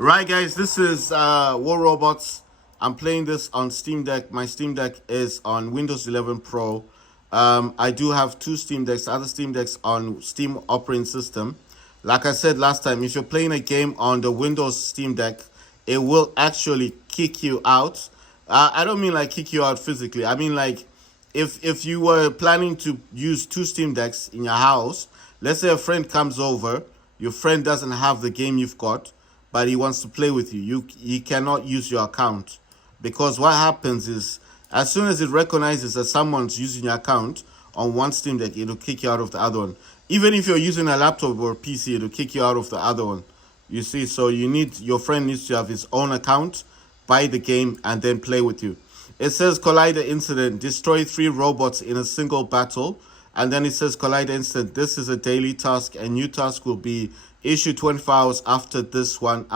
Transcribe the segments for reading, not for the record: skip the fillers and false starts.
Right, guys, this is War Robots. I'm playing this on Steam Deck. My Steam Deck is on Windows 11 Pro. I do have two Steam Decks, other Steam Decks on Steam operating system. Like I said last time, if you're playing a game on the Windows Steam Deck, it will actually kick you out. I don't mean like kick you out physically. I mean like if you were planning to use two Steam Decks in your house, let's say a friend comes over, your friend doesn't have the game you've got, but he wants to play with you. He cannot use your account because what happens is as soon as it recognizes that someone's using your account on one Steam Deck, it'll kick you out of the other one. Even if you're using a laptop or a PC, it'll kick you out of the other one. You see, so your friend needs to have his own account, buy the game, and then play with you. It says Collider incident, destroy 3 robots in a single battle. And then it says Collider incident, this is a daily task. A new task will be issued 24 hours after this one,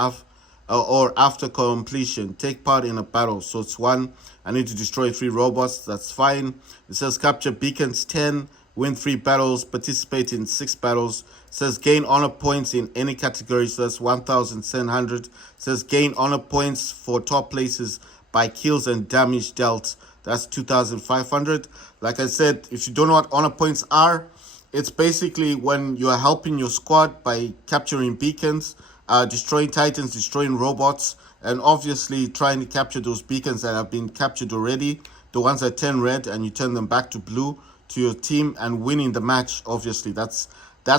or after completion. Take part in a battle. So it's one, I need to destroy 3 robots. That's fine. It says capture beacons 10, win 3 battles, participate in 6 battles. It says gain honor points in any category. So that's 1,700. It says gain honor points for top places by kills and damage dealt. That's 2,500. Like I said, if you don't know what honor points are, it's basically when you are helping your squad by capturing beacons, destroying titans, destroying robots, and obviously trying to capture those beacons that have been captured already, the ones that turn red, and you turn them back to blue to your team and winning the match. Obviously, that's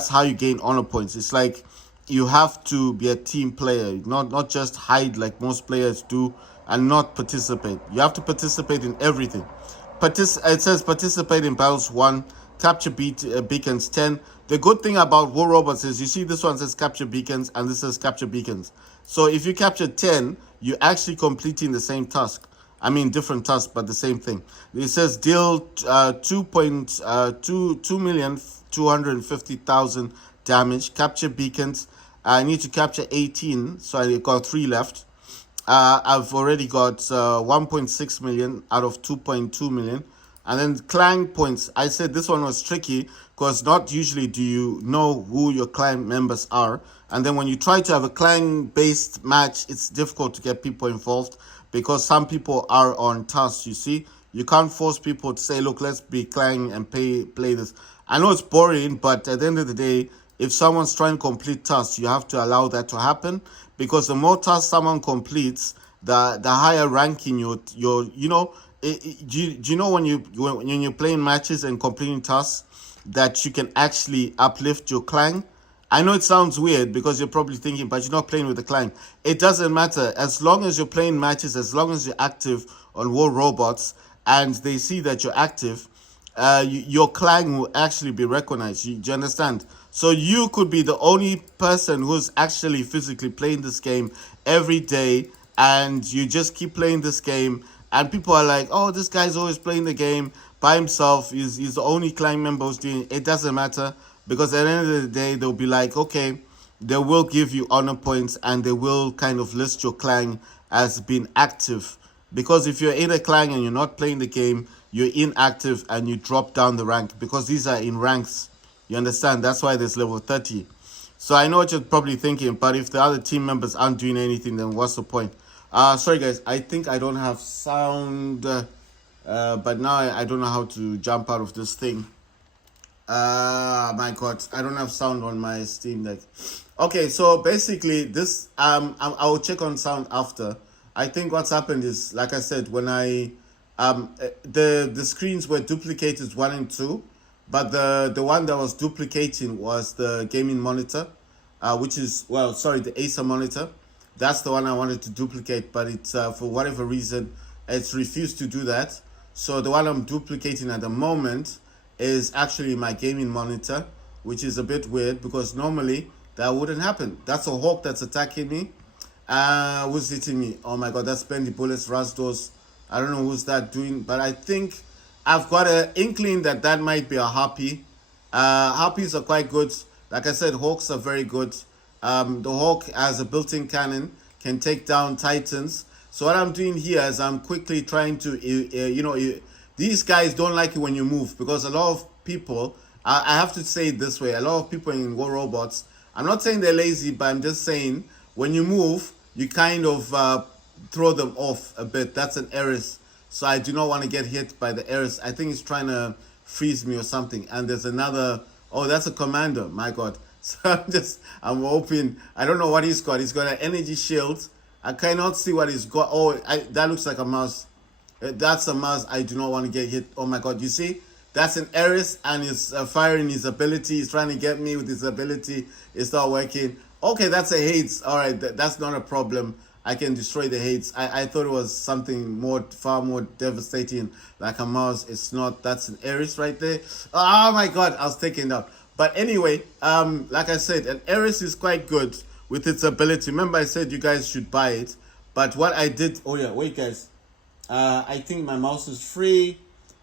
how you gain honor points. It's like you have to be a team player, not just hide like most players do and not participate. You have to participate in everything. It says participate in battles 1, capture beacons 10. The good thing about War Robots is you see this one says capture beacons and this says capture beacons. So if you capture 10, you're actually completing the same task. I mean different tasks, but the same thing. It says deal 2,250,000 damage. Capture beacons. I need to capture 18, so I got 3 left. I've already got 1.6 million out of 2.2 million. And then clan points. I said this one was tricky because not usually do you know who your clan members are. And then when you try to have a clan-based match, it's difficult to get people involved because some people are on tasks, you see. You can't force people to say, look, let's be clan and play this. I know it's boring, but at the end of the day, if someone's trying to complete tasks, you have to allow that to happen because the more tasks someone completes, the higher ranking do you know when you're playing matches and completing tasks that you can actually uplift your clan? I know it sounds weird because you're probably thinking, but you're not playing with the clan. It doesn't matter. As long as you're playing matches, as long as you're active on War Robots and they see that you're active, your clan will actually be recognized. Do you understand? So you could be the only person who's actually physically playing this game every day, and you just keep playing this game, and people are like, "Oh, this guy's always playing the game by himself. He's the only clan member who's doing it." It doesn't matter because at the end of the day, they'll be like, "Okay." They will give you honor points, and they will kind of list your clan as being active. Because if you're in a clan and you're not playing the game, you're inactive and you drop down the rank because these are in ranks. You understand? That's why there's level 30. So I know what you're probably thinking, but if the other team members aren't doing anything, then what's the point? Sorry guys, I think I don't have sound, but now I don't know how to jump out of this thing. My God, I don't have sound on my Steam Deck. Okay, so basically this, I will check on sound after. I think what's happened is, like I said, when the screens were duplicated 1 and 2, but the one that was duplicating was the gaming monitor, which is, the Acer monitor. That's the one I wanted to duplicate, but it's for whatever reason, it's refused to do that. So the one I'm duplicating at the moment is actually my gaming monitor, which is a bit weird because normally that wouldn't happen. That's a hawk that's attacking me. Who's hitting me? Oh my God, that's Bendy Bullets, Rasdos. I don't know who's that doing, but I think I've got an inkling that might be a harpy. Harpies are quite good. Like I said, hawks are very good. The hawk has a built-in cannon, can take down titans. So what I'm doing here is I'm quickly trying to, these guys don't like it when you move because a lot of people, I have to say it this way, a lot of people in War Robots, I'm not saying they're lazy, but I'm just saying when you move, you kind of throw them off a bit. That's an Eris. So I do not want to get hit by the Eris. I think it's trying to freeze me or something. And there's another, oh, that's a commander, my god. So I'm hoping, I don't know what he's got. He's got an energy shield. I cannot see what he's got. Oh, that looks like a mouse. That's a mouse. I do not want to get hit. Oh my god, you see? That's an Eris and he's firing his ability. He's trying to get me with his ability. It's not working. Okay, that's a Hades. All right, that's not a problem. I can destroy the Hades. I thought it was something far more devastating, like a mouse. It's not. That's an Eris right there. Oh my god, I was taken down. But anyway, like I said, an Eris is quite good with its ability. Remember I said you guys should buy it. But what I did, oh yeah, wait guys. I think my mouse is free.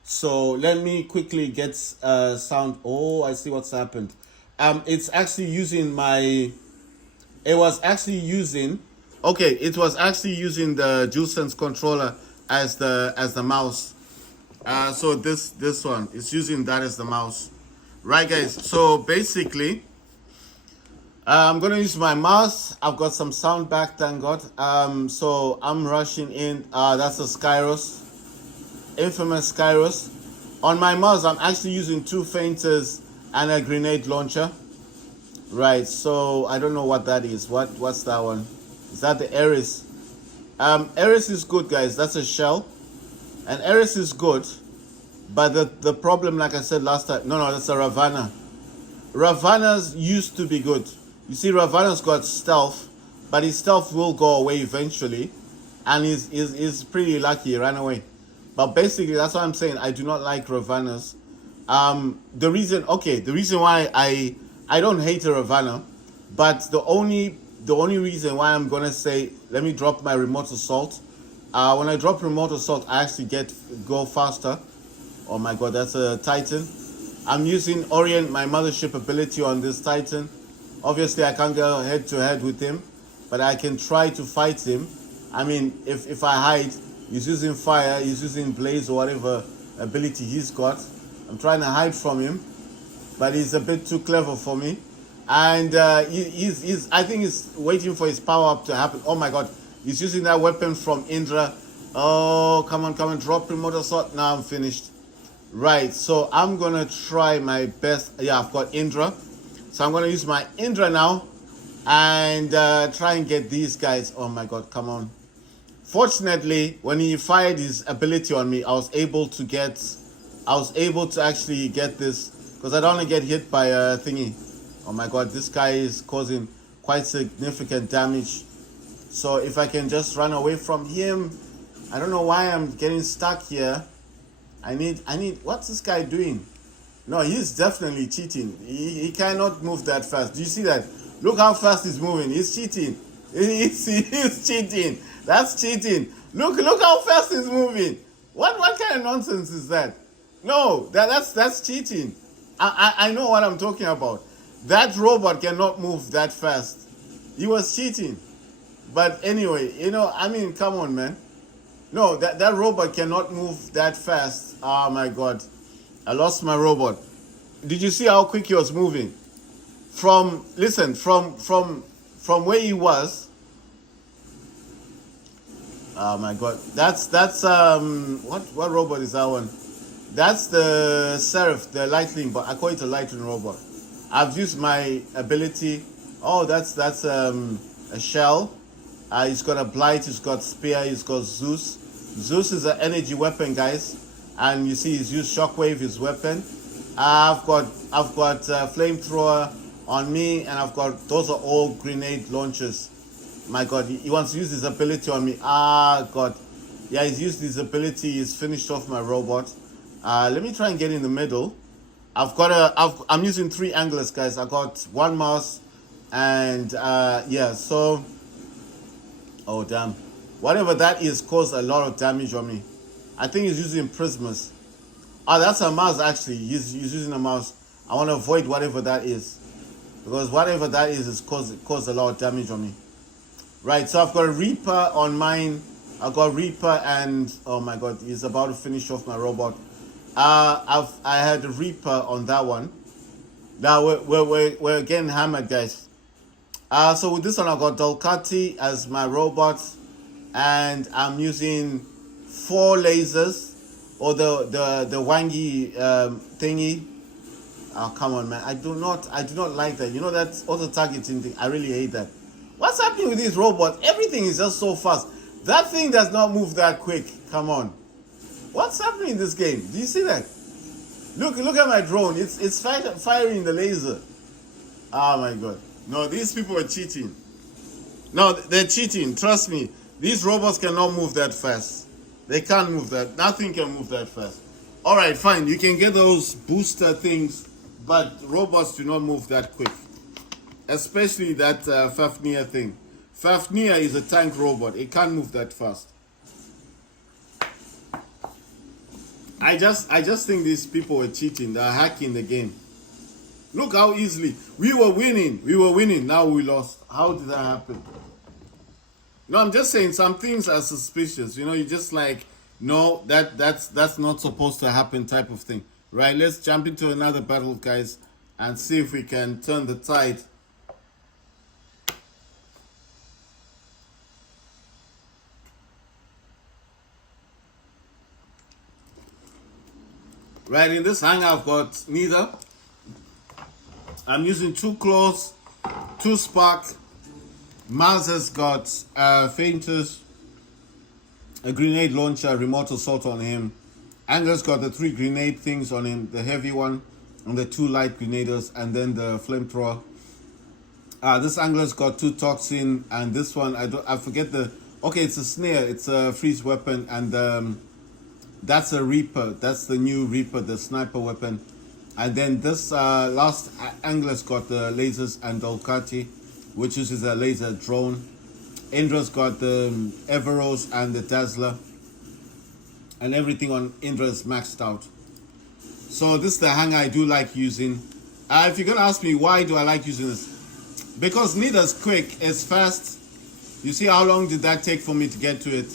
So let me quickly get sound. Oh, I see what's happened. It's actually using it was actually using the DualSense controller as the mouse. So this one is using that as the mouse. Right guys, so basically I'm gonna use my mouse. I've got some sound back, thank god. So I'm rushing in. That's a Skyros, infamous Skyros. On my mouse I'm actually using 2 fainters and a grenade launcher. Right, so I don't know what that is. What's that one? Is that the Eris? Eris is good guys, that's a shell. And Eris is good, but the problem, like I said last time, no, that's a Ravana. Ravana's used to be good. You see, Ravana's got stealth, but his stealth will go away eventually, and he's pretty lucky, he ran away. But basically, that's what I'm saying. I do not like Ravana's. The reason why I don't hate a Ravana, but the only reason why I'm gonna say, let me drop my remote assault. When I drop remote assault, I actually go faster. Oh my god, that's a Titan. I'm using Orient, my mothership ability on this Titan. Obviously, I can't go head to head with him, but I can try to fight him. I mean, if I hide, he's using fire, he's using blaze or whatever ability he's got. I'm trying to hide from him, but he's a bit too clever for me. And I think he's waiting for his power up to happen. Oh my god, he's using that weapon from Indra. Oh, come on, drop remote assault. Now I'm finished. Right, so I'm gonna try my best. Yeah, I've got Indra. So I'm gonna use my Indra now and try and get these guys. Oh my god, come on. Fortunately, when he fired his ability on me, I was able to actually get this, because I don't want to get hit by a thingy. Oh my god, this guy is causing quite significant damage. So if I can just run away from him. I don't know why I'm getting stuck here. I need, what's this guy doing? No, he's definitely cheating. He cannot move that fast. Do you see that? Look how fast he's moving. He's cheating. He's cheating. That's cheating. Look how fast he's moving. What kind of nonsense is that? No, that's cheating. I know what I'm talking about. That robot cannot move that fast. He was cheating. But anyway, I mean, come on, man. No, that robot cannot move that fast. Oh my god. I lost my robot. Did you see how quick he was moving? From where he was. Oh my god. That's what robot is that one? That's the Seraph, the lightning, but I call it a lightning robot. I've used my ability. Oh, that's a shell. He's got a blight, he's got spear, he's got Zeus. Zeus is an energy weapon, guys, and you see he's used shockwave, his weapon. I've got flamethrower on me, and those are all grenade launchers. My god, he wants to use his ability on me. Ah god, yeah, he's used his ability. He's finished off my robot. Let me try and get in the middle. I'm using 3 anglers, guys. I got 1 mouse, and yeah. So, oh damn. Whatever that is caused a lot of damage on me. I think he's using prismas. Oh, that's a mouse actually. He's using a mouse. I want to avoid whatever that is, because whatever that is caused a lot of damage on me. Right, so I've got a Reaper on mine. I've got Reaper, and oh my god, he's about to finish off my robot. I had a Reaper on that one. Now we're getting hammered, guys. So with this one, I got Dolcati as my robot, and I'm using 4 lasers, or the wangy thingy. Oh, come on, man! I do not like that. You know, that's auto targeting thing. I really hate that. What's happening with these robots? Everything is just so fast. That thing does not move that quick. Come on. What's happening in this game? Do you see that? Look at my drone. It's firing the laser. Oh my god. No, these people are cheating. No, they're cheating. Trust me. These robots cannot move that fast. They can't move that. Nothing can move that fast. All right, fine. You can get those booster things, but robots do not move that quick. Especially that Fafnir thing. Fafnir is a tank robot. It can't move that fast. I just think these people are cheating. They're hacking the game. Look how easily we were winning. Now we lost. How did that happen? No, I'm just saying some things are suspicious. You know, you just like, no, that's not supposed to happen type of thing. Right? Let's jump into another battle, guys, and see if we can turn the tide. Right, in this hang I've got neither. I'm using 2 claws, 2 spark. Mars has got fainters, a grenade launcher, remote assault on him. Angler's got the 3 grenade things on him, the heavy one, and the 2 light grenaders, and then the flamethrower. This angler's got 2 toxin, and this one I forget the. Okay, it's a snare. It's a freeze weapon, and that's a Reaper. That's the new Reaper, the sniper weapon. And then this last angler's got the lasers and Dolcati, which uses a laser drone. Indra's got the Everose and the Dazzler. And everything on Indra is maxed out. So this is the hanger I do like using. If you're going to ask me why do I like using this? Because neither's quick, it's fast. You see how long did that take for me to get to it?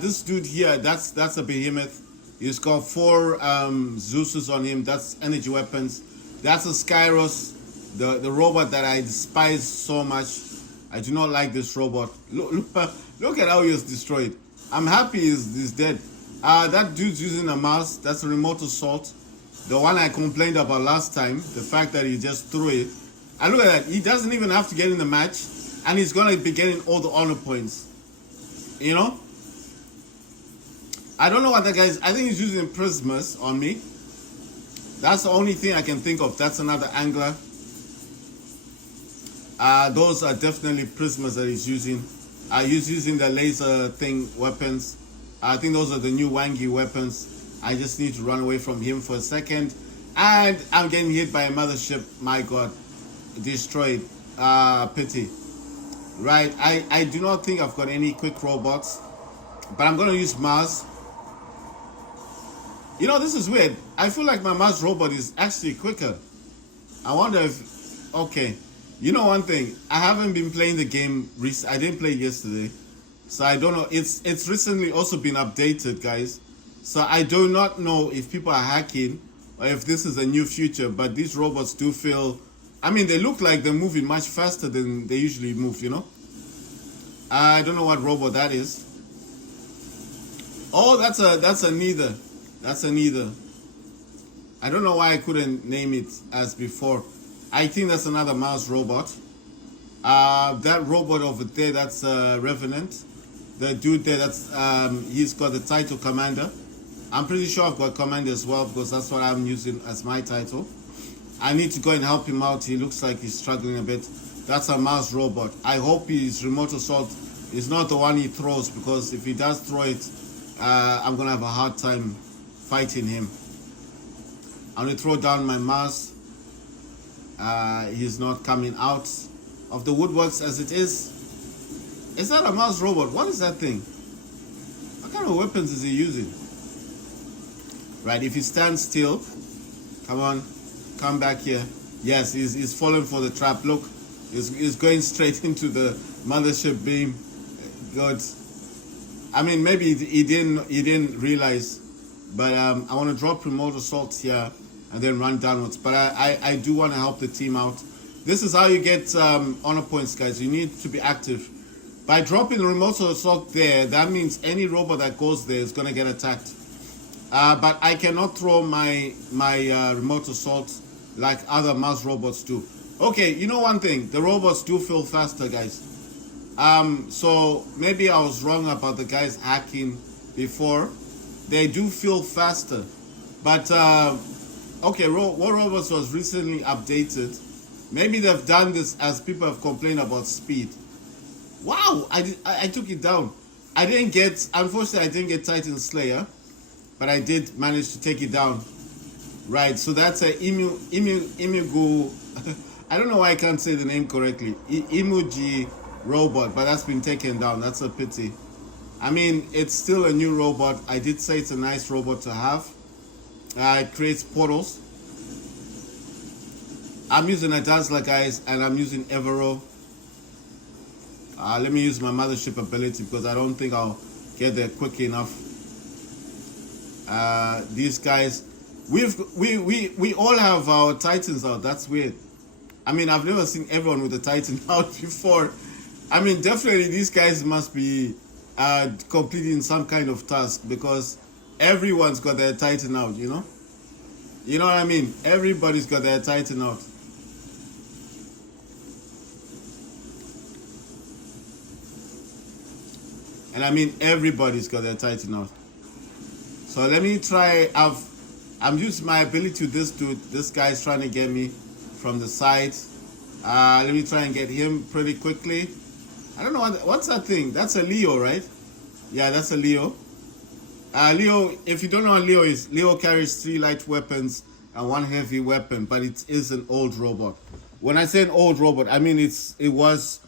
This dude here, that's a behemoth. He's got 4 Zeuses on him. That's energy weapons. That's a Skyros, the robot that I despise so much. I do not like this robot. Look at how he was destroyed. I'm happy he's dead. That dude's using a mouse. That's a remote assault. The one I complained about last time. The fact that he just threw it. And look at that. He doesn't even have to get in the match. And he's going to be getting all the honor points. You know? I don't know what that guy is. I think he's using Prismas on me. That's the only thing I can think of. That's another angler. Those are definitely Prismas that he's using. He's using the laser thing weapons. I think those are the new wangy weapons. I just need to run away from him for a second. And I'm getting hit by a mothership. My god. Destroyed. Pity. Right. I do not think I've got any quick robots. But I'm going to use Mars. You know, this is weird. I feel like my Mars robot is actually quicker. I wonder if... Okay. You know one thing. I haven't been playing the game... I didn't play it yesterday. So I don't know. It's recently also been updated, guys. So I do not know if people are hacking or if this is a new feature. But these robots do feel... I mean, they look like they're moving much faster than they usually move, you know? I don't know what robot that is. Oh, that's a neither. That's a neither. I don't know why I couldn't name it as before. I think that's another mouse robot. That robot over there, that's Revenant. The dude there, that's he's got the title Commander. I'm pretty sure I've got Commander as well because that's what I'm using as my title. I need to go and help him out. He looks like he's struggling a bit. That's a mouse robot. I hope his remote assault is not the one he throws, because if he does throw it, I'm gonna have a hard time fighting him. I'm gonna throw down my mouse. He's not coming out of the woodworks as it is. Is that a mouse robot? What is that thing? What kind of weapons is he using? Right, if he stands still, come on, come back here. Yes, he's falling for the trap. Look, he's going straight into the mothership beam. Good. I mean, maybe he didn't realize, but I want to drop remote assault here and then run downwards. But I do want to help the team out. This is how you get honor points, guys. You need to be active. By dropping the remote assault there, that means any robot that goes there is gonna get attacked. But I cannot throw my remote assault like other mouse robots do. Okay, you know one thing, the robots do feel faster, guys. So maybe I was wrong about the guys hacking before. They do feel faster, but okay, War Robots was recently updated. Maybe they've done this as people have complained about speed. Wow, I took it down. I didn't get, unfortunately, I didn't get Titan Slayer, but I did manage to take it down. Right, so that's a Imugu. I don't know why I can't say the name correctly. Imuji robot, but that's been taken down. That's a pity. I mean, it's still a new robot. I did say it's a nice robot to have. It creates portals. I'm using a Dazzler, guys, and I'm using Evero. Let me use my mothership ability because I don't think I'll get there quick enough. These guys, we all have our Titans out. That's weird. I mean, I've never seen everyone with a Titan out before. I mean, definitely these guys must be completing some kind of task because everyone's got their Titan out, you know? You know what I mean? Everybody's got their Titan out. And I mean, everybody's got their Titan out. So let me try. I'm using my ability to this dude. This guy's trying to get me from the side. Let me try and get him pretty quickly. I don't know what's that thing. That's a Leo, right? Yeah, that's a Leo. Leo, if you don't know what Leo is, Leo carries 3 light weapons and 1 heavy weapon, but it is an old robot. When I say an old robot, I mean it was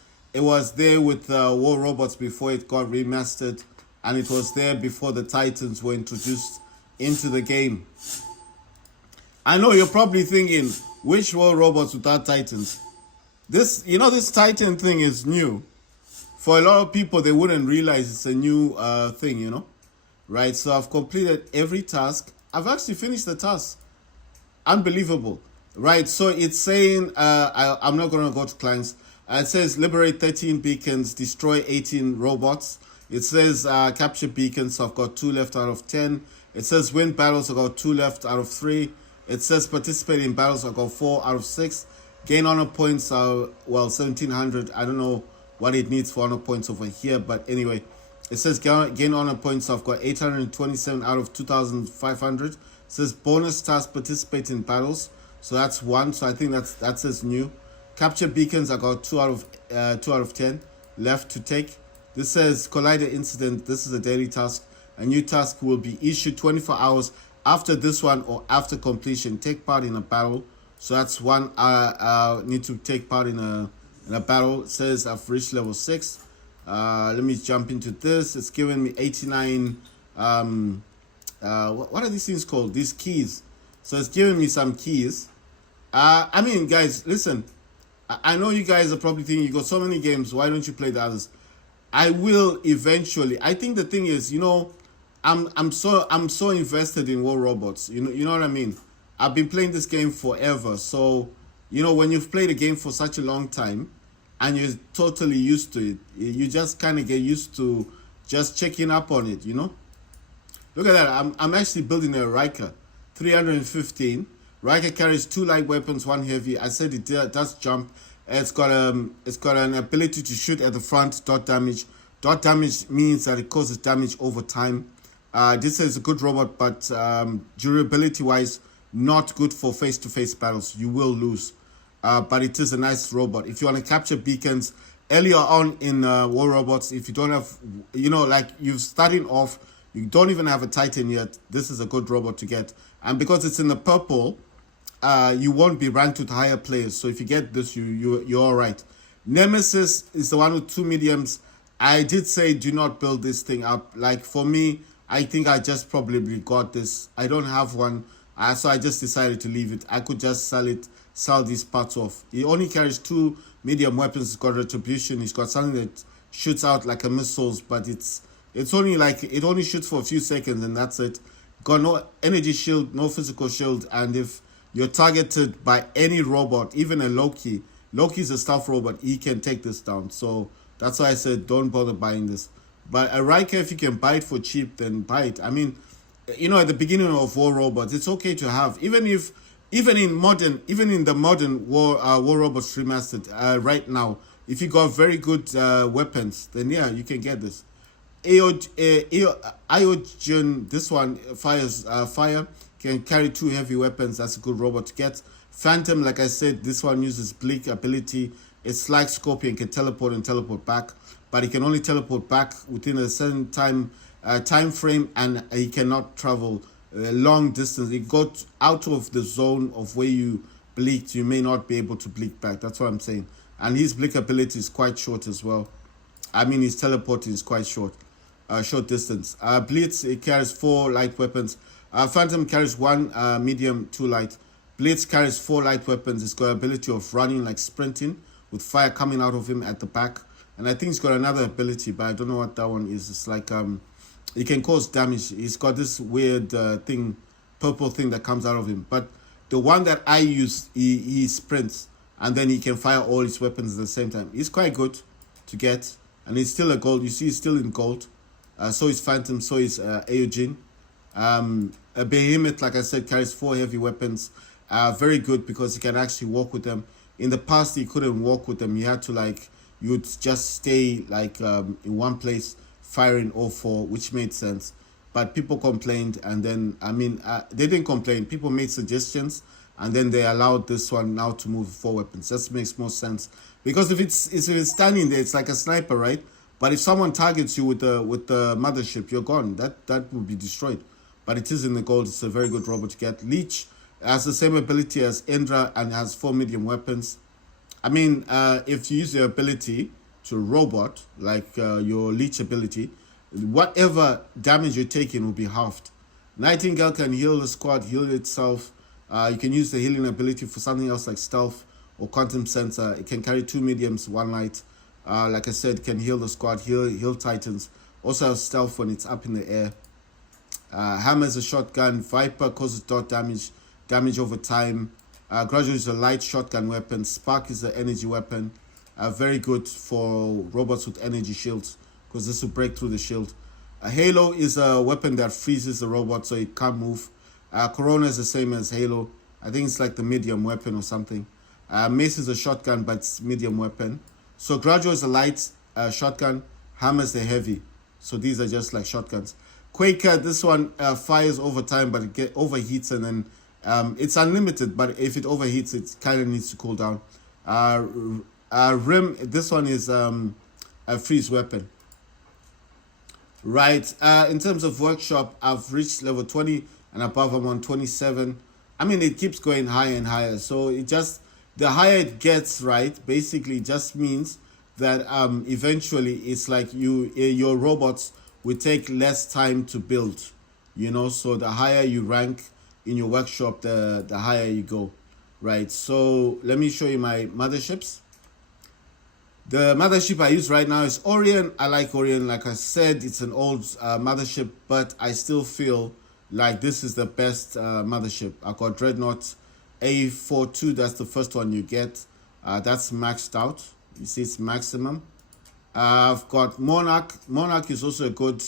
there with War Robots before it got remastered, and it was there before the Titans were introduced into the game. I know you're probably thinking, which War Robots without Titans? This Titan thing is new. For a lot of people, they wouldn't realize it's a new thing, right? So I've completed every task. I've actually finished the task. Unbelievable, right? So it's saying, I'm not going to go to clients. It says liberate 13 beacons, destroy 18 robots. It says capture beacons, so I've got 2 left out of 10. It says win battles, I've got 2 left out of 3. It says participate in battles, I've got 4 out of 6. Gain honor points are, 1,700. I don't know what it needs for honor points over here, but anyway, it says gain honor points, so I've got 827 out of 2,500. It says bonus task, participate in battles, so that's 1. So I think that says new. Capture beacons, I got 2 out of 10 left to take. This says collider incident. This is a daily task. A new task will be issued 24 hours after this one or after completion. Take part in a battle. So that's 1. Need to take part in a battle. It says I've reached level 6. Let me jump into this. It's giving me 89. What are these things called? These keys. So it's giving me some keys. I mean, guys, listen. I know you guys are probably thinking you got so many games. Why don't you play the others? I will eventually. I think the thing is, I'm so invested in War Robots. You know what I mean. I've been playing this game forever. So, when you've played a game for such a long time, and you're totally used to it, you just kind of get used to just checking up on it. Look at that. I'm actually building a Riker, 315. Riker carries 2 light weapons, 1 heavy. I said it does jump. It's got an ability to shoot at the front, dot damage. Dot damage means that it causes damage over time. This is a good robot, but durability wise, not good for face-to-face battles. You will lose. But it is a nice robot. If you want to capture beacons earlier on in War Robots, if you don't have, like you're starting off, you don't even have a Titan yet, this is a good robot to get. And because it's in the purple, you won't be ranked with higher players. So if you get this, you're all right. Nemesis is the one with 2 mediums. I did say do not build this thing up. Like for me, I think I just probably got this. I don't have one, so I just decided to leave it. I could just sell these parts off. He only carries 2 medium weapons. He's got retribution. He's got something that shoots out like a missiles, but it's only like it only shoots for a few seconds and that's it. Got no energy shield, no physical shield, and if you're targeted by any robot, even a Loki, Loki's a stealth robot. He can take this down. So that's why I said don't bother buying this. But a Riker, if you can buy it for cheap, then buy it. I mean, at the beginning of War Robots, it's okay to have. Even in the modern War Robots remastered right now, if you got very good weapons, then yeah, you can get this. Iogen, this one fires fire, can carry 2 heavy weapons. That's a good robot to get. Phantom, like I said, this one uses Bleak ability. It's like Scorpion, can teleport and teleport back, but he can only teleport back within a certain time frame, and he cannot travel long distance. It got out of the zone of where you bleaked. You may not be able to bleak back. That's what I'm saying. And his Bleak ability is quite short as well. I mean, his teleporting is quite short. Short distance. Blitz, it carries 4 light weapons. Phantom carries 1 medium, 2 light. Blitz carries 4 light weapons. It's got ability of running, like sprinting, with fire coming out of him at the back. And I think he's got another ability, but I don't know what that one is. It's like he can cause damage. He's got this weird thing, purple thing that comes out of him. But the one that I use, he sprints, and then he can fire all his weapons at the same time. He's quite good to get, and he's still a gold. You see, he's still in gold. So is Phantom, so is Aeugene. A Behemoth, like I said, carries 4 heavy weapons. Very good because he can actually walk with them. In the past, he couldn't walk with them. He had to you'd just stay in one place firing all 4, which made sense. But people complained, and then, they didn't complain. People made suggestions, and then they allowed this one now to move 4 weapons. That makes more sense. Because if it's standing there, it's like a sniper, right? But if someone targets you with the mothership, you're gone. That will be destroyed. But it is in the gold. It's a very good robot to get. Leech has the same ability as Indra and has 4 medium weapons. If you use your ability to robot, like your Leech ability, whatever damage you're taking will be halved. Nightingale can heal the squad, heal itself. You can use the healing ability for something else like stealth or quantum sensor. It can carry 2 mediums, 1 light. Like I said, can heal the squad, heal titans. Also has stealth when it's up in the air. Hammer is a shotgun. Viper causes dot damage over time. Gradual is a light shotgun weapon. Spark is an energy weapon. Very good for robots with energy shields, because this will break through the shield. Halo is a weapon that freezes the robot so it can't move. Corona is the same as Halo. I think it's like the medium weapon or something. Mace is a shotgun, but it's medium weapon. So Gradual is a light shotgun. Hammer is the heavy. So these are just like shotguns. Quaker, this one fires over time, but it overheats, and then it's unlimited. But if it overheats, it kind of needs to cool down. Rim, this one is a freeze weapon. Right. In terms of workshop, I've reached level 20 and above. I'm on 27. It keeps going higher and higher. So the higher it gets, right, basically just means that eventually it's like your robots will take less time to build, so the higher you rank in your workshop, the higher you go, right? So let me show you my motherships. The mothership I use right now is Orion. I like Orion. Like I said, it's an old mothership, but I still feel like this is the best mothership. I got Dreadnought A42. That's the first one you get. That's maxed out. You see, it's maximum. I've got Monarch. Monarch is also a good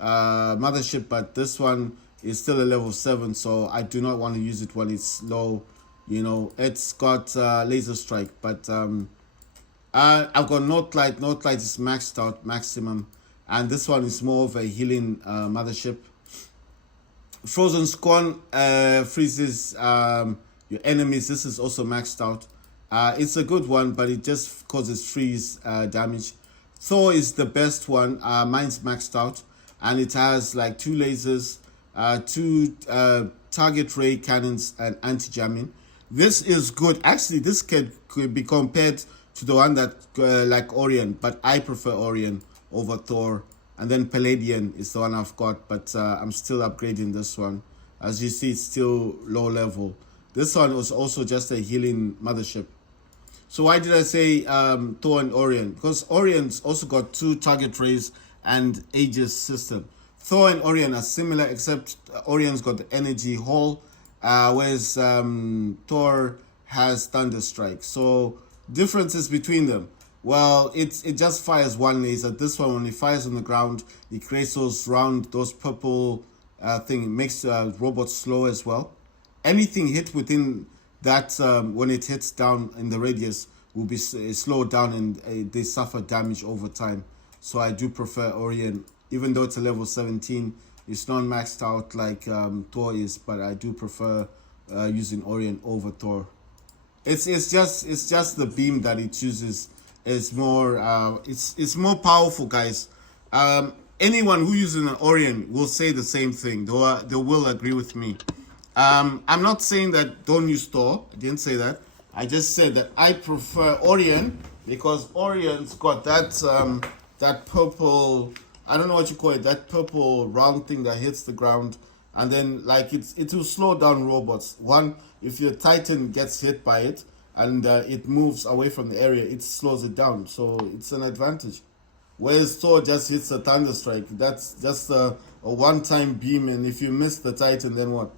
mothership, but this one is still a level 7, so I do not want to use it when it's low. It's got laser strike, but I've got Northlight. Northlight is maxed out, maximum, and this one is more of a healing mothership. Frozen Scorn freezes your enemies. This is also maxed out. It's a good one, but it just causes freeze damage. Thor is the best one. Mine's maxed out, and it has like 2 lasers, 2 target ray cannons, and anti-jamming. This is good. Actually, this could be compared to the one that like Orion, but I prefer Orion over Thor. And then Palladian is the one I've got, but I'm still upgrading this one. As you see, it's still low level. This one was also just a healing mothership. So why did I say Thor and Orion? Because Orion's also got 2 target rays and Aegis system. Thor and Orion are similar, except Orion's got the energy hole, whereas Thor has Thunder Strike. So Differences between them. Well, it just fires one laser. This one, when it fires on the ground, it creates those purple thing. It makes robots slow as well. Anything hit within that, when it hits down in the radius, will be slowed down, and they suffer damage over time. So I do prefer Orion, even though it's a level 17. It's not maxed out like Thor is, but I do prefer using Orion over Thor. It's just the beam that it uses is more it's more powerful, guys. Anyone who uses an Orion will say the same thing. They will agree with me. I'm not saying that don't use Thor. I didn't say that. I just said that I prefer Orion because Orion's got that purple, I don't know what you call it, that purple round thing that hits the ground, and then like it will slow down robots. One, if your Titan gets hit by it and it moves away from the area, it slows it down. So it's an advantage. Whereas Thor just hits a Thunderstrike. That's just a one-time beam, and if you miss the Titan, then what?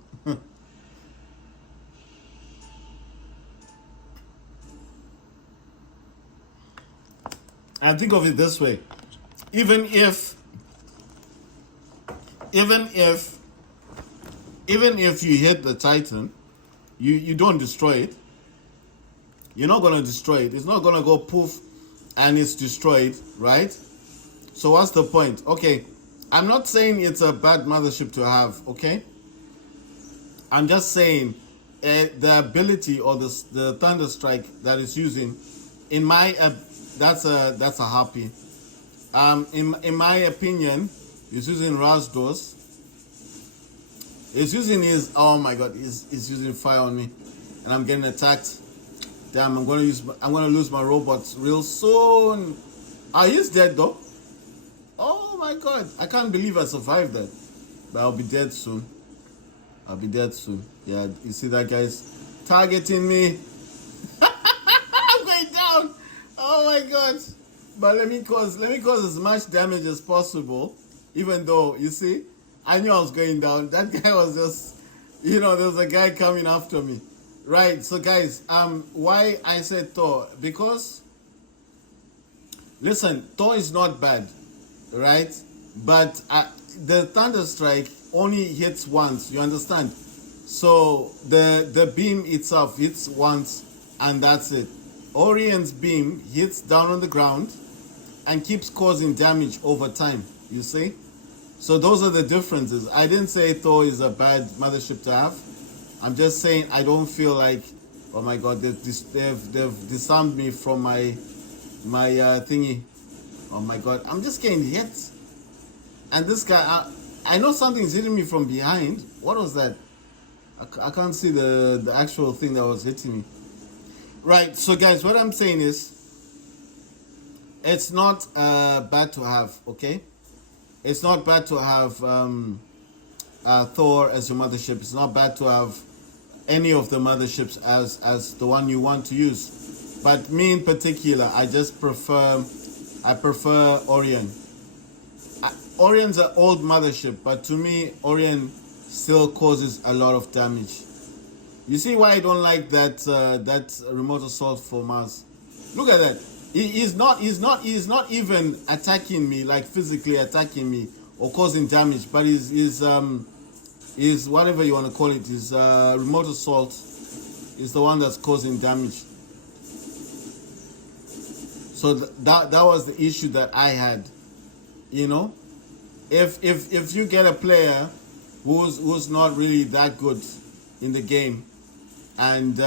And think of it this way: even if, even if, even if you hit the Titan, you don't destroy it. You're not gonna destroy it. It's not gonna go poof, and it's destroyed, right? So what's the point? Okay, I'm not saying it's a bad mothership to have. Okay, I'm just saying the ability or the Thunderstrike that it's using, in my that's a happy. In my opinion, it's using Rasdos. It's using his, oh my god, he's using fire on me, and I'm getting attacked. Damn, I'm gonna lose my robots real soon. Ah, he's dead though. Oh my god, I can't believe I survived that. But I'll be dead soon. I'll be dead soon. Yeah, you see that guy's targeting me. I'm going down. Oh my god. But let me cause as much damage as possible. Even though, you see, I knew I was going down. That guy was just, there was a guy coming after me. Right, so guys, why I said Thor? Because, listen, Thor is not bad, right? But the Thunderstrike only hits once, you understand? So the beam itself hits once, and that's it. Orion's beam hits down on the ground and keeps causing damage over time, you see? So those are the differences. I didn't say Thor is a bad mothership to have. I'm just saying I don't feel like, oh my god, they've disarmed me from my thingy. Oh my god, I'm just getting hit. And this guy, I know something's hitting me from behind. What was that? I can't see the actual thing that was hitting me. Right, so guys, what I'm saying is, it's not bad to have, okay? It's not bad to have Thor as your mothership. It's not bad to have any of the motherships as the one you want to use. But me in particular, I prefer Orion. Orion's an old mothership, but to me, Orion still causes a lot of damage. You see why I don't like that remote assault for Mars? Look at that. He's not even attacking me, like physically attacking me or causing damage, but he's whatever you want to call it, his remote assault is the one that's causing damage. So that was the issue that I had. If you get a player who's not really that good in the game, and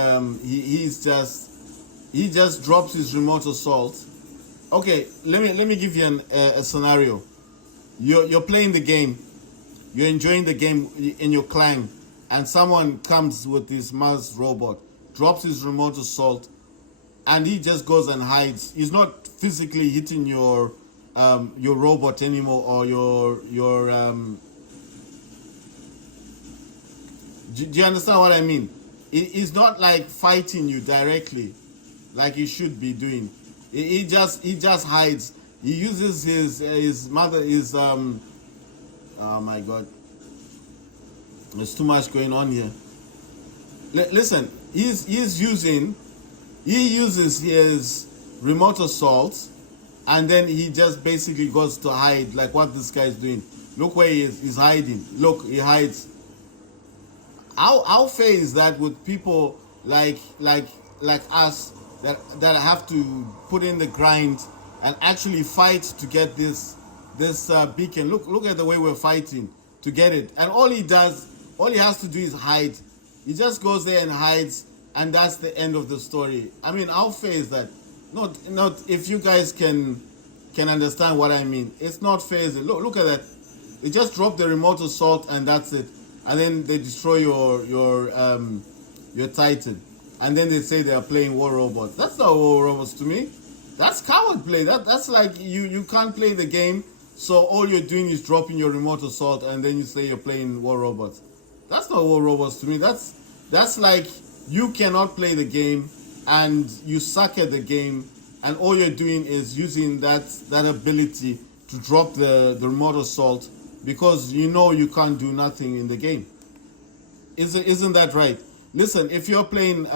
he just drops his remote assault. Okay, let me give you a scenario. You're playing the game, you're enjoying the game in your climb, and someone comes with this Mars robot, drops his remote assault, and he just goes and hides. He's not physically hitting your robot anymore, or your do you understand what I mean? He's not like fighting you directly like he should be doing. He just hides. He uses his oh my god, there's too much going on here. Listen, he's using He uses his remote assault, and then he just basically goes to hide, like what this guy is doing. Look where he is. He's hiding. Look, he hides. How fair is that with people like us that have to put in the grind and actually fight to get this beacon? Look at the way we're fighting to get it, and all he has to do is hide. He just goes there and hides, and that's the end of the story. I mean, how fair is that? Not if you guys can understand what I mean. It's not fair. Is it? Look at that. They just drop the remote assault and that's it, and then they destroy your Titan, and then they say they are playing war robots. That's not war robots to me. That's coward play. That's like you can't play the game, so all you're doing is dropping your remote assault, and then you say you're playing war robots. That's not war robots to me. That's like you cannot play the game, and you suck at the game, and all you're doing is using that ability to drop the remote assault because you know you can't do nothing in the game. Isn't that right? Listen, if you're playing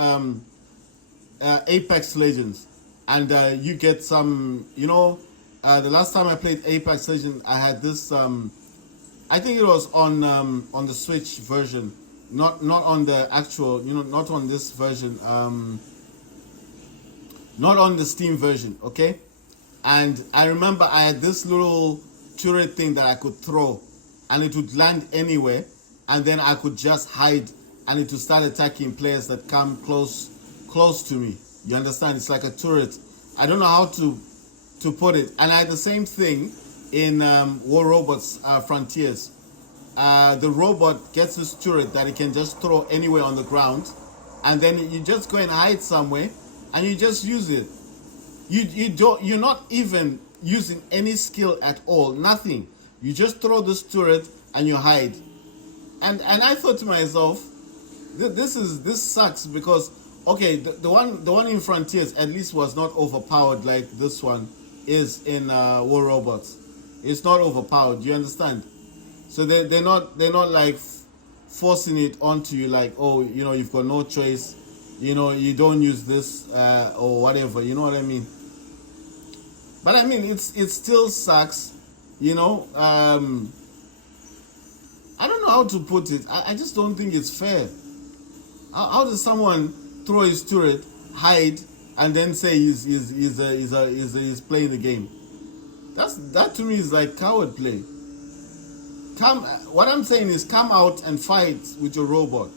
Apex Legends and you get some, the last time I played Apex Legends, I had this. I think it was on the Switch version, not on the actual, not on this version, not on the Steam version. Okay, and I remember I had this little turret thing that I could throw, and it would land anywhere, and then I could just hide, and it would start attacking players that come close to me. You understand? It's like a turret. I don't know how to put it. And I had the same thing in War Robots Frontiers. The robot gets this turret that it can just throw anywhere on the ground, and then you just go and hide somewhere, and you just use it. You're not even using any skill at all. Nothing. You just throw this turret and you hide. And I thought to myself, this sucks because okay, the one in Frontiers at least was not overpowered like this one is in War Robots. It's not overpowered. You understand? So they're not like forcing it onto you like, oh, you've got no choice. You don't use this or whatever. You know what I mean? But I mean, it still sucks. I don't know how to put it. I just don't think it's fair. How does someone throw his turret, hide, and then say he's playing the game? That to me is like coward play. What I'm saying is come out and fight with your robot.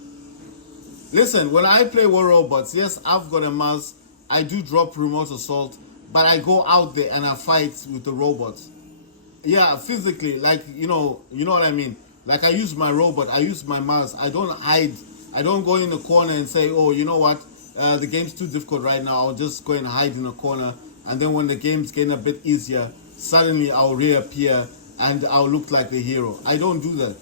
Listen, when I play War Robots, yes, I've got a mouse. I do drop remote assault, but I go out there and I fight with the robots. Yeah, physically, like you know what I mean. Like I use my robot, I use my mouse. I don't hide. I don't go in the corner and say, oh, you know what, the game's too difficult right now. I'll just go and hide in a corner, and then when the game's getting a bit easier, suddenly I'll reappear and I'll look like a hero. I don't do that.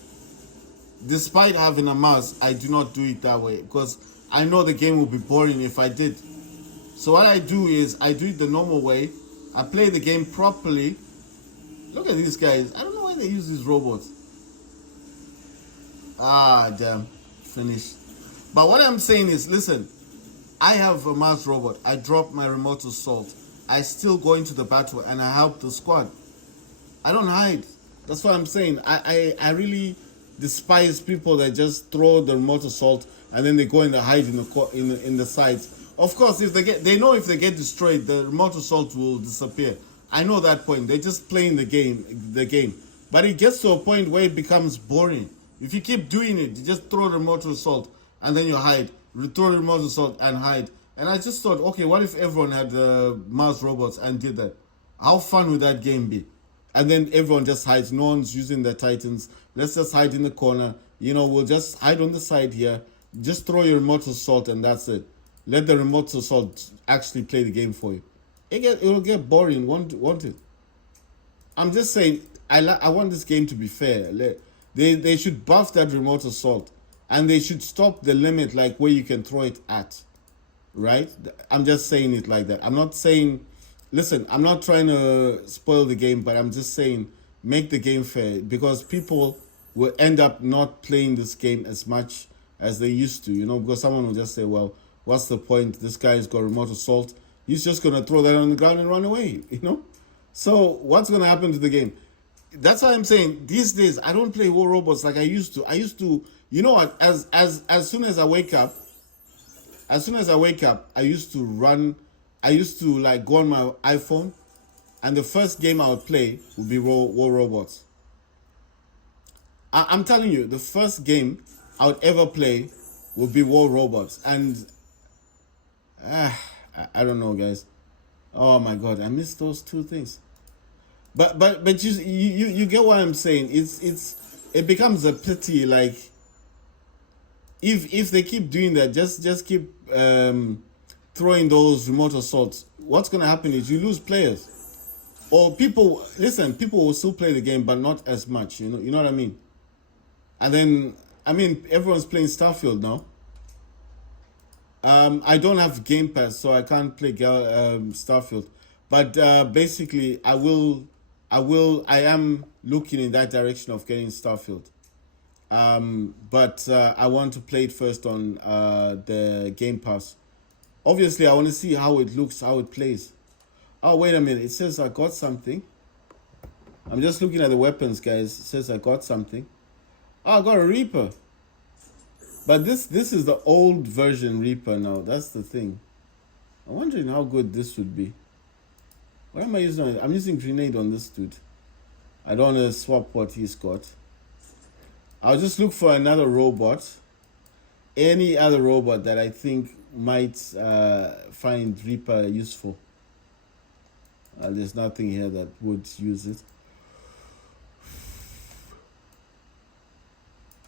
Despite having a mouse, I do not do it that way because I know the game would be boring if I did. So what I do is I do it the normal way. I play the game properly. Look at these guys. I don't know why they use these robots. Ah, damn. Finished. But what I'm saying is, listen, I have a mouse robot. I drop my remote assault. I still go into the battle and I help the squad. I don't hide. That's what I'm saying. I really despise people that just throw the remote assault and then they go and they hide in the sides. Of course, if they know if they get destroyed, the remote assault will disappear. I know that point. They're just playing the game. But it gets to a point where it becomes boring. If you keep doing it, you just throw the remote assault and then you hide. Throw the remote assault and hide. And I just thought, okay, what if everyone had mouse robots and did that? How fun would that game be? And then everyone just hides. No one's using their Titans. Let's just hide in the corner. We'll just hide on the side here. Just throw your remote assault and that's it. Let the remote assault actually play the game for you. It'll get boring, won't it? I'm just saying, I want this game to be fair. They should buff that remote assault. And they should stop the limit like where you can throw it at. Right? I'm just saying it like that. I'm not saying... Listen, I'm not trying to spoil the game, but I'm just saying make the game fair because people will end up not playing this game as much as they used to, because someone will just say, well, what's the point? This guy's got remote assault. He's just gonna throw that on the ground and run away, you know? So what's gonna happen to the game? That's why I'm saying these days I don't play War Robots like I used to. I used to, you know what, as soon as I wake up, I used to run, I used to like go on my iPhone, and the first game I would play would be War Robots. I'm telling you, the first game I would ever play would be War Robots. And I don't know, guys. Oh my god, I miss those two things. But you get what I'm saying. It becomes a pity. Like if they keep doing that, just keep throwing those remote assaults. What's gonna happen is you lose players, or people. Listen, people will still play the game, but not as much. You know what I mean. And then I mean everyone's playing Starfield now. I don't have Game Pass, so I can't play Starfield. But basically, I am looking in that direction of getting Starfield. But I want to play it first on the Game Pass. Obviously, I want to see how it looks, how it plays. Oh, wait a minute. It says I got something. I'm just looking at the weapons, guys. It says I got something. Oh, I got a Reaper. But this is the old version Reaper now. That's the thing. I'm wondering how good this would be. What am I using? I'm using Grenade on this dude. I don't want to swap what he's got. I'll just look for another robot. Any other robot that I think might find Reaper useful. There's nothing here that would use it.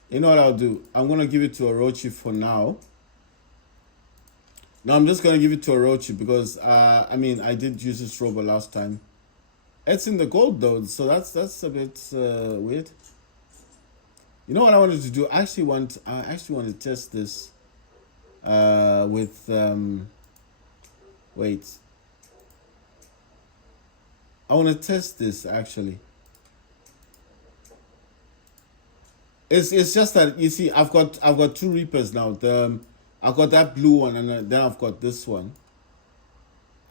You know what I'll do? I'm going to give it to Orochi for now. No, I'm just going to give it to Orochi because, I mean, I did use this robot last time. It's in the gold though, so that's a bit weird. You know what I wanted to do? I actually want to test this with, wait. I want to test this actually. It's just that you see, I've got two Reapers now. I've got that blue one, and then I've got this one.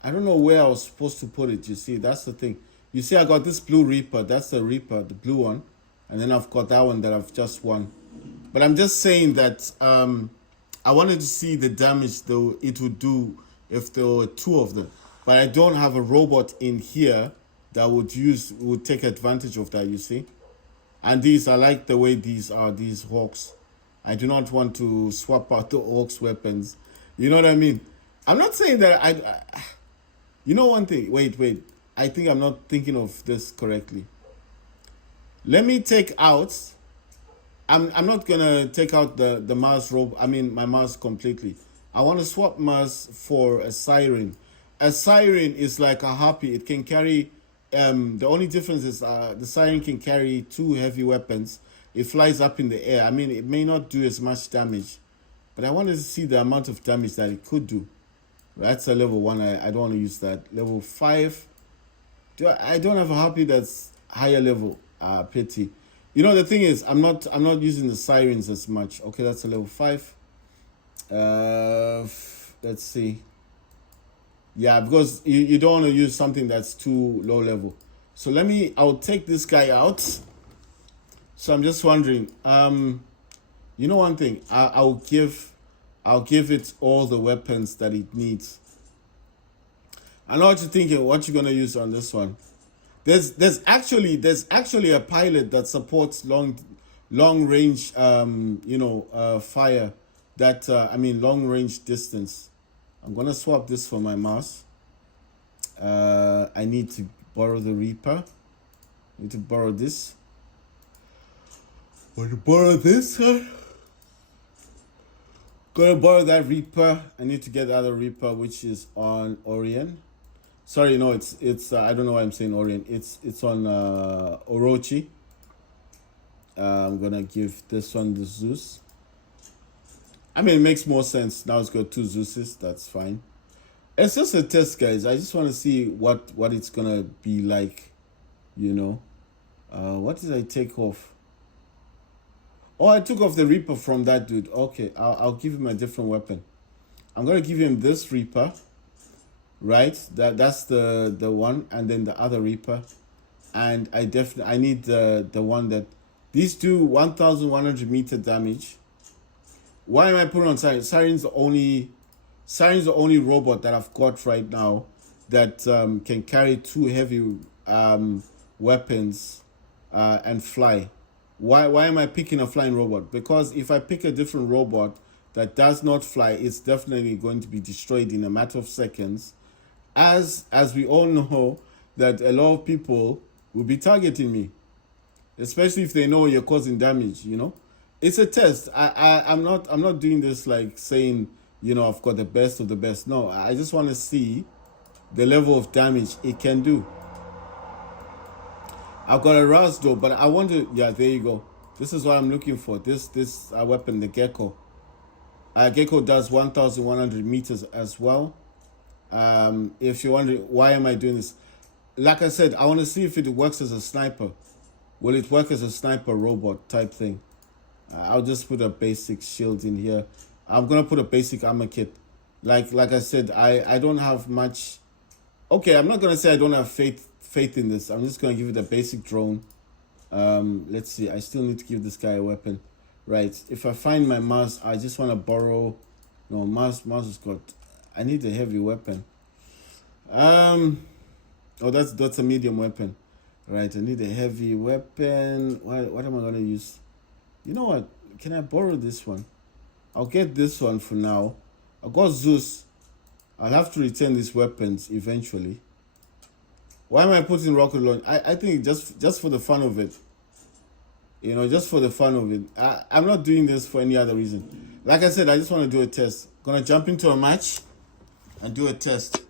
I don't know where I was supposed to put it. You see, that's the thing. You see, I got this blue Reaper. That's the Reaper, the blue one, and then I've got that one that I've just won. But I'm just saying that I wanted to see the damage though it would do if there were two of them. But I don't have a robot in here that would take advantage of that. You see. And these, I like the way these are, these Hawks. I do not want to swap out the Hawks weapons. You know what I mean? I'm not saying that you know one thing. Wait. I think I'm not thinking of this correctly. Let me take out. I'm not gonna take out the Mars robe. I mean my Mars completely. I want to swap Mars for a Siren. A Siren is like a harpy. It can carry. The only difference is the Siren can carry two heavy weapons. It flies up in the air. I mean, it may not do as much damage, but I wanted to see the amount of damage that it could do. That's a level 1. I don't want to use that. Level 5. I don't have a harpy that's higher level. Pity. You know the thing is, I'm not using the Sirens as much. Okay, that's a level 5. Let's see. Yeah, because you don't want to use something that's too low level. So I'll take this guy out. So I'm just wondering, you know one thing, I'll give it all the weapons that it needs. I know what you're thinking, what you're gonna use on this one. There's actually a pilot that supports long range fire, that I mean long range distance. I'm gonna swap this for my Mars. I need to borrow the Reaper. I need to borrow this. Want to borrow this? Gonna borrow that Reaper. I need to get the other Reaper, which is on Orion. Sorry, no, it's I don't know why I'm saying Orion. It's on Orochi. I'm gonna give this one the Zeus. I mean, it makes more sense. Now it's got two Zeuses. That's fine. It's just a test, guys. I just want to see what it's going to be like, you know. What did I take off? Oh, I took off the Reaper from that dude. Okay, I'll give him a different weapon. I'm gonna give him this Reaper, right? That's the one, and then the other Reaper, and I need the one that these do 1,100 meter damage. Why am I putting on Siren? Siren's the only robot that I've got right now that can carry 2 heavy weapons and fly. Why am I picking a flying robot? Because if I pick a different robot that does not fly, it's definitely going to be destroyed in a matter of seconds. As we all know that a lot of people will be targeting me, especially if they know you're causing damage. It's a test. I'm not doing this like saying, I've got the best of the best. No, I just want to see the level of damage it can do. I've got a Raz though, but I want to, yeah, there you go. This is what I'm looking for. This weapon, the Gecko. Gecko does 1,100 meters as well. If you're wondering why am I doing this, like I said, I want to see if it works as a sniper. Will it work as a sniper robot type thing? I'll just put a basic shield in here. I'm gonna put a basic armor kit. Like I said, I don't have much. Okay, I'm not gonna say I don't have faith in this. I'm just gonna give it a basic drone. Let's see. I still need to give this guy a weapon. Right. If I find my Mars, I just want to borrow. No, Mars has got. I need a heavy weapon. Oh, that's a medium weapon. Right. I need a heavy weapon. What am I gonna use? You know what? Can I borrow this one? I'll get this one for now. I've got Zeus. I'll have to return these weapons eventually. Why am I putting rocket launch? I think just for the fun of it. Just for the fun of it. I'm not doing this for any other reason. Like I said, I just want to do a test. Gonna jump into a match and do a test.